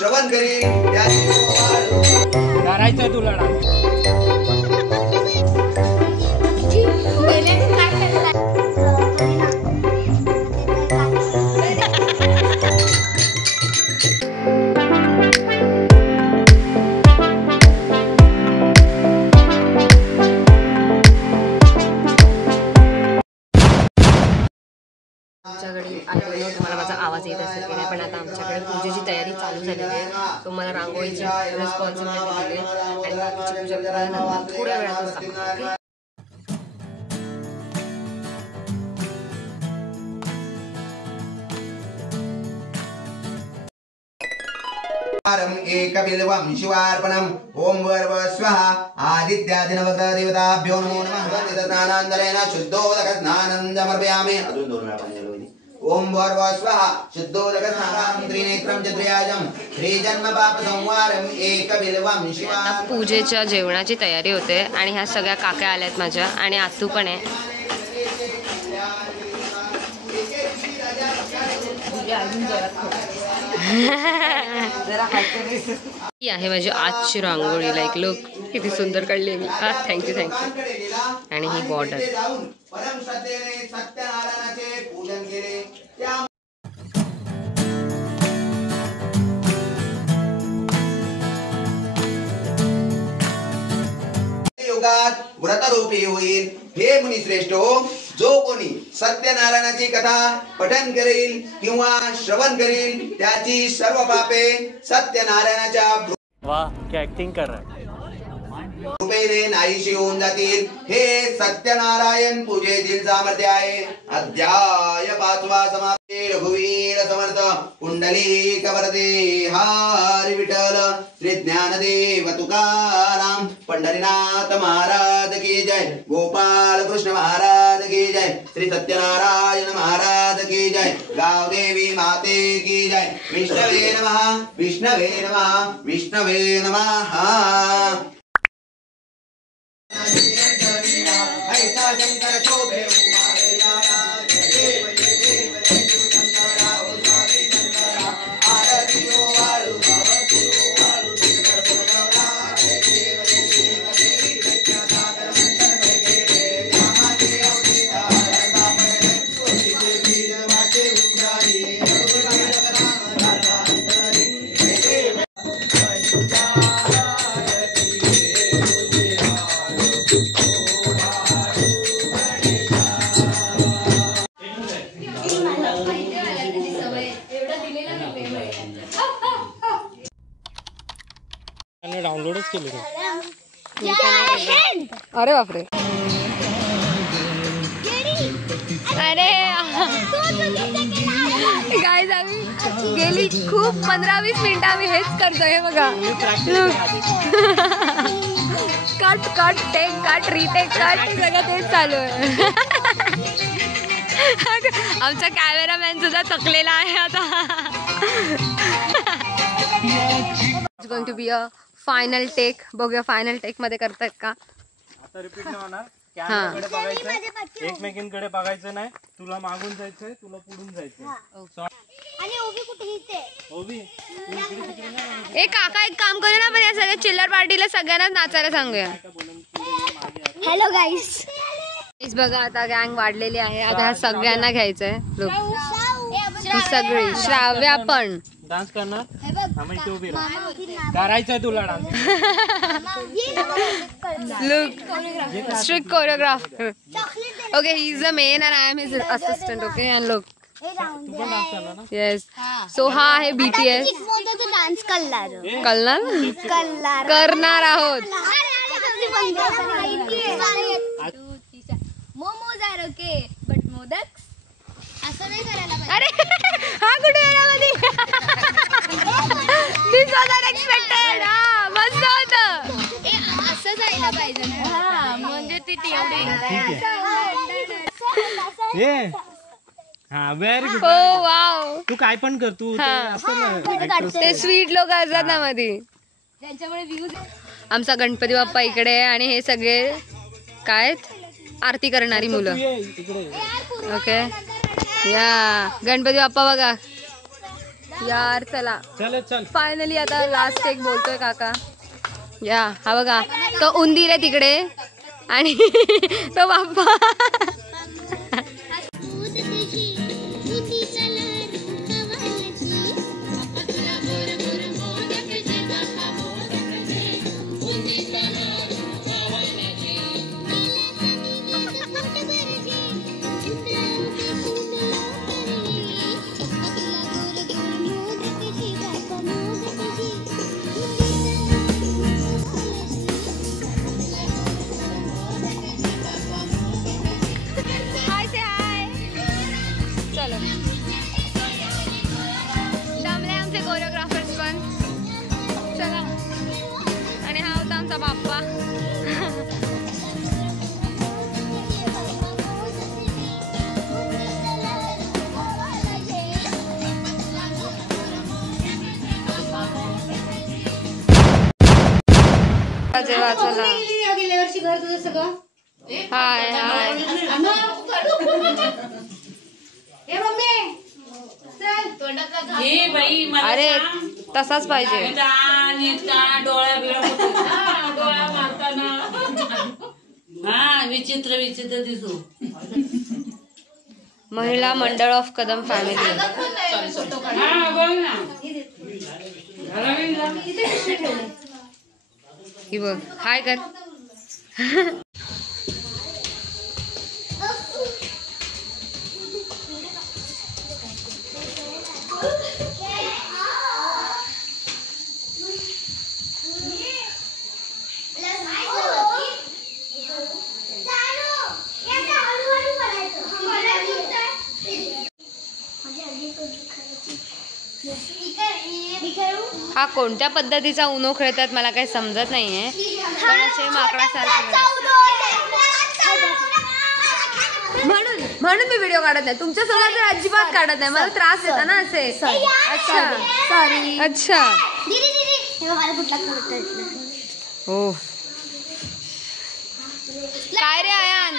श्रवण करील करायचं तुला आमच्याकडे तुम्हाला माझा आवाज येत असेल की नाही, पण आता आमच्याकडे पूजेची तयारी चालू झालेली आहे. तुम्हाला रांगोळीची रिस्पॉन्सिबिलिटी दिली आणि बाकीची पूजा करायला थोड्या वेळातच दाखवते. एकबिल्वं शिवार्पणम् ओम वर्व स्वाहा आदित्यादिनवग्रदेवताभ्यो नमो नमः. स्नानान्तरेण शुद्धोदकस्नानं समर्पयामि. अजून 2 वेळा पाणी घालू. ओम वर्व स्वाहा शुद्धोदकस्नानं त्रिनेत्रं च त्रियाजं त्रिजन्म पाप संहारम् एकबिल्वं शिवार्पणम्. पूजेच्या जेवणाची तयारी होते आणि ह्या सगळ्या काक्या आल्यात माझ्या आणि आतू पण आहे. ही आहे माझी आजची रांगोळी. लाईक लुक किती सुंदर काढली मी. थँक्यू आणि ही बॉर्डर. युगात व्रतरूपी होईल. हे मुनिश्रेष्ठ, जो कोणी सत्यनारायणाची कथा पठन करेल किंवा श्रवण करेल त्याची सर्व पापे सत्यनारायणाच्या वाह ऍक्टिंग कर कृपेने नाहीशी होऊन जातील. हे सत्यनारायण पूजेतील सामर्थ्य आहे. अध्याय 5वा समाप्ती. रघुवीर समर्थ कुंडलिक वरदे हरी विठ्ठल श्री ज्ञानदेव तुकाराम पंढरीनाथ महाराज की जय. गोपाल कृष्ण महाराज की जय. श्री सत्यनारायण महाराज की जय. गावदेवी माते की जय. विष्णवे नमः विष्णवे नमः विष्णवे नमः. शंकर शोभे डाउनलोडच केले. अरे बापरे. अरे गाईज आम्ही गेली खूप 15-20 मिनिटं आम्ही हेच करतोय. हे बघा cut cut take cut retake cut सगळं तेच चालू आहे. आमचा कॅमेरामॅन सुद्धा थकलेला आहे आता. It's going to be a final take. बघूया फायनल टेक मध्ये करतायत का. आता रिपीट नाही होणार. कॅमेराकडे बघायचं, एकमेकींकडे बघायचं नाही. तुला मागून जायचंय, तुला पुढून जायचंय. आणि ओबी कुठे इथे ओबी ए काका एक काम करू ना, पण या सगळ्या चिल्लर पार्टीला सगळ्यांना नाचायला सांगूया. हॅलो गाईस. बघा आता गँग वाढलेली आहे. आता ह्या सगळ्यांना घ्यायचंय. ही सगळी श्राव्या पण डान्स करणार. करायचंय तुला dance. Look strict choreographer. Okay he is the main and I am his assistant. Okay and look yes. So हा आहे BTS. डान्स करणार आहोत. Momos are okay but modak असं नाही करायला पाहिजे. अरे हा कुठे यामध्ये दिस वॉज अनएक्सपेक्टेड. हा मस्त होतं. असं जायला पाहिजे ना. म्हणजे ती हा व्हेरी गुड. हो वाव. तू काय पण कर. तू ते स्वीट लोक असतात ना मध्ये, त्यांच्यामुळे व्ह्यूज. आमचा गणपती बाप्पा इकडे आहे आणि हे सगळे काय आरती करणारी मुलं. ओके या गणपती बाप्पा बघा यार चला चल फायनली आता लास्ट एक बोलतोय काका. या हा बघा तो उंदीर आहे तिकडे आणि तो बाप्पा. दमले आमचे कोरिओग्राफर्स पण. चला आणि हा होता आमचा बाप्पा. जेव्हा चला हाय हाय. अरे तसाच पाहिजे. डोळा मारताना हा विचित्र विचित्र दिसू. महिला मंडळ ऑफ कदम फॅमिली. ही बघ हाय कर. हा कोणत्या पद्धतीचा उनो खेळतात मला काही समजत नाहीये पण असे माकडासारखे. म्हणून मी व्हिडिओ काढत नाही तुमच्या समोर तर अजिबात काढत नाही. मला त्रास येतो ना असे. अच्छा अच्छा हो. काय रे आयान.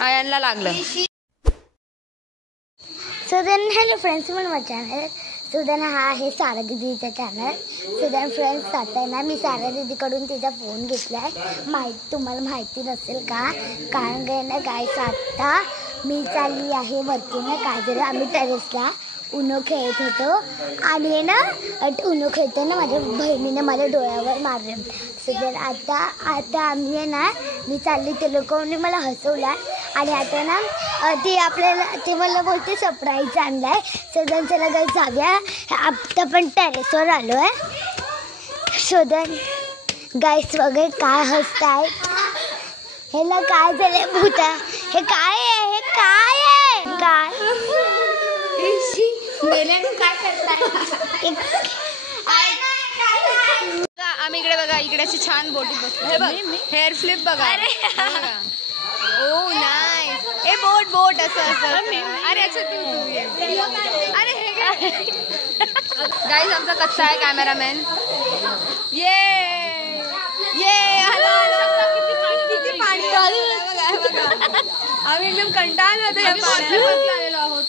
आयानला लागलं. सो देन हॅलो फ्रेंड्स म्हणून माझं चॅनल. सो देन हा आहे सारा दीदीचा चॅनल. सो देन फ्रेंड्स आता ना मी सारा दीदीकडून तिचा फोन घेतला आहे. तुम्हाला माहिती नसेल का कारण काय ना गाईस आता मी चालली आहे वरती ना काय झालं आम्ही टेरेसला उनो खेळत होतो आणि ना उनो खेळताना माझ्या बहिणीने माझ्या डोळ्यावर मारलं. सो देन आता आम्ही आहे ना मी चालली ते लोकांनी मला हसवलं आणि आता ना ते मला बोलते सरप्राईज आणला आहे. सो देन चला गाईस जाऊया. आता पण टेरेसवर आलो आहे. सो देन गाईस वगैरे काय हसताय. ह्याला काय झालं भूता. हे काय आहे हे काय आहे काय आम्ही इकडे बघा इकडे अशी छान बोटी बघतो. हे बघ हेअर फ्लिप बघा. ओ नाईस. हे बोट असं अरे अच्छा तू अरे हे गाईज आमचा कच्चा आहे कॅमेरामॅन. ये हॅलो किती पाणी आम्ही एकदम कंटाळलो होतो या पाण्यात आलेलो आहोत.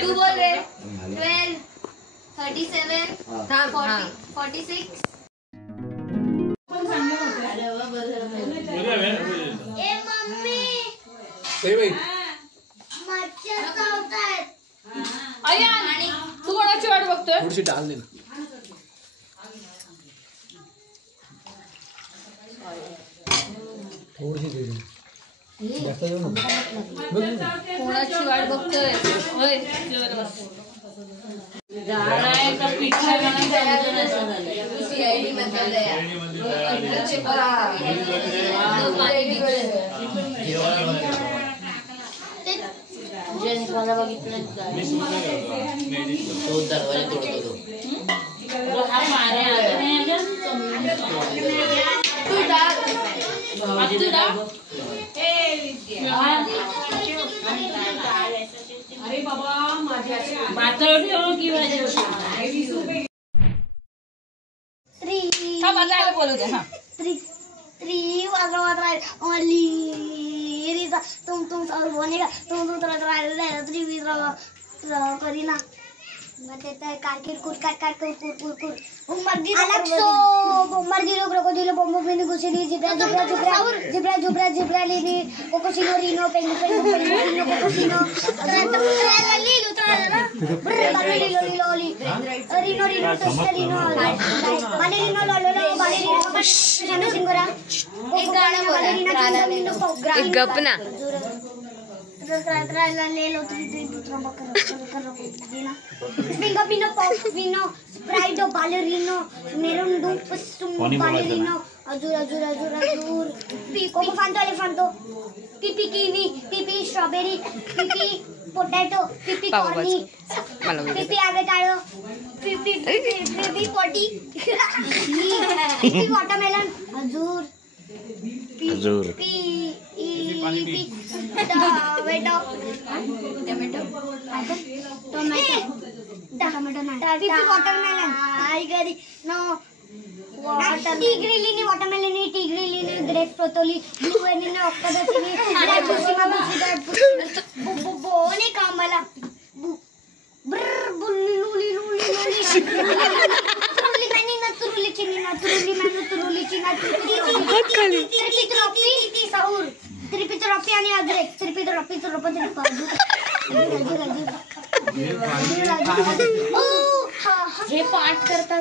तू बोल रे. 12 37 46. तू कोणाची वाट बघतोय. थोडीशी डाल दे ना. थोडीशी दे ना. जास्त देऊ नको. कोणाची वाट बघतोय. होय झाडाय का पिठा मला बघितलं तो दरवाजा तोडतो तो हा मारे तू डाल पातळ ठेव किंवा करीना गपना Sprite ballerino, Nerondo, ballerino, azur, Coco Fanto, Elefanto, Pipi kiwi, Pipi strawberry, Pipi potato, Pipi corny, Pipi avocado, Pipi potty, Pipi watermelon, azur, हे पाठ करता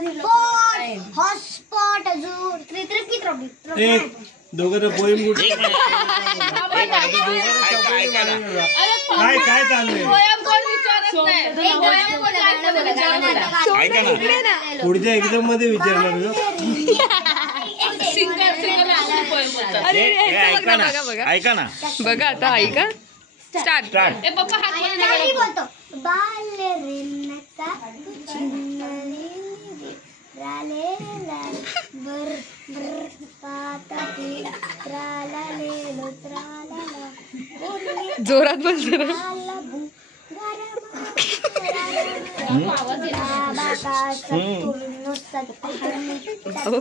हॉटस्पॉट अजून दोघं तर पोएम काय चाललंय पुढच्या एक्झाम मध्ये विचारणार ऐका ना बघा आता ऐका स्टार्ट बोलतो बालरिनचा राले बर बर पाताती त्रालालेलो त्रालाला जोरात बोलतो ना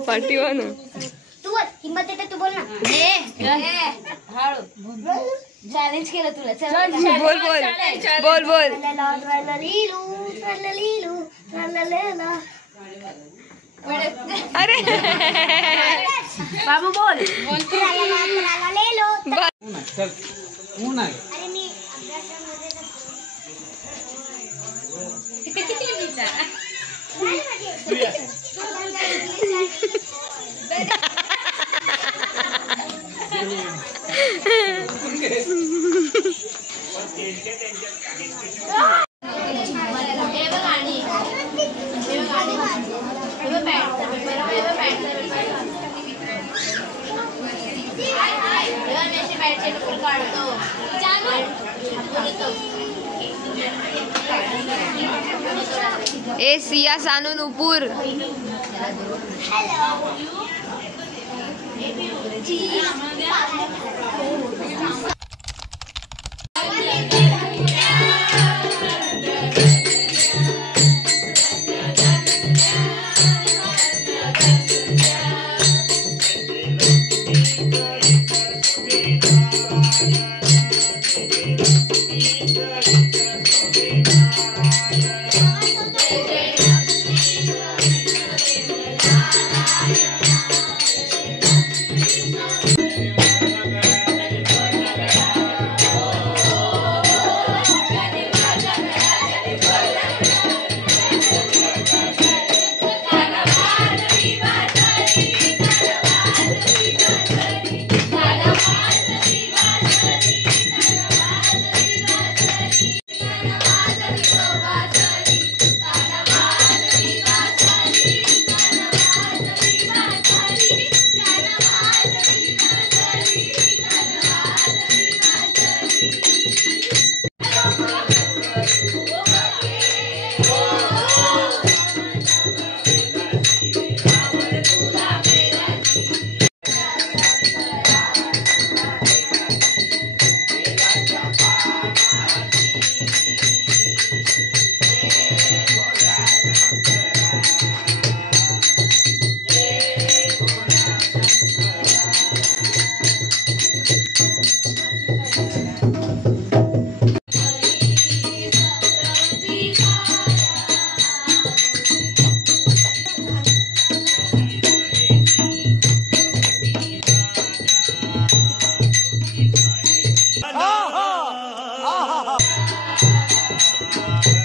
पाठीवा ना तू हिम्मत येते तू बोल ना चॅलेंज केलं तुला बोल अरे बाबू बोल ऊन आहे ए सिया सानू नुपुर स्वाहा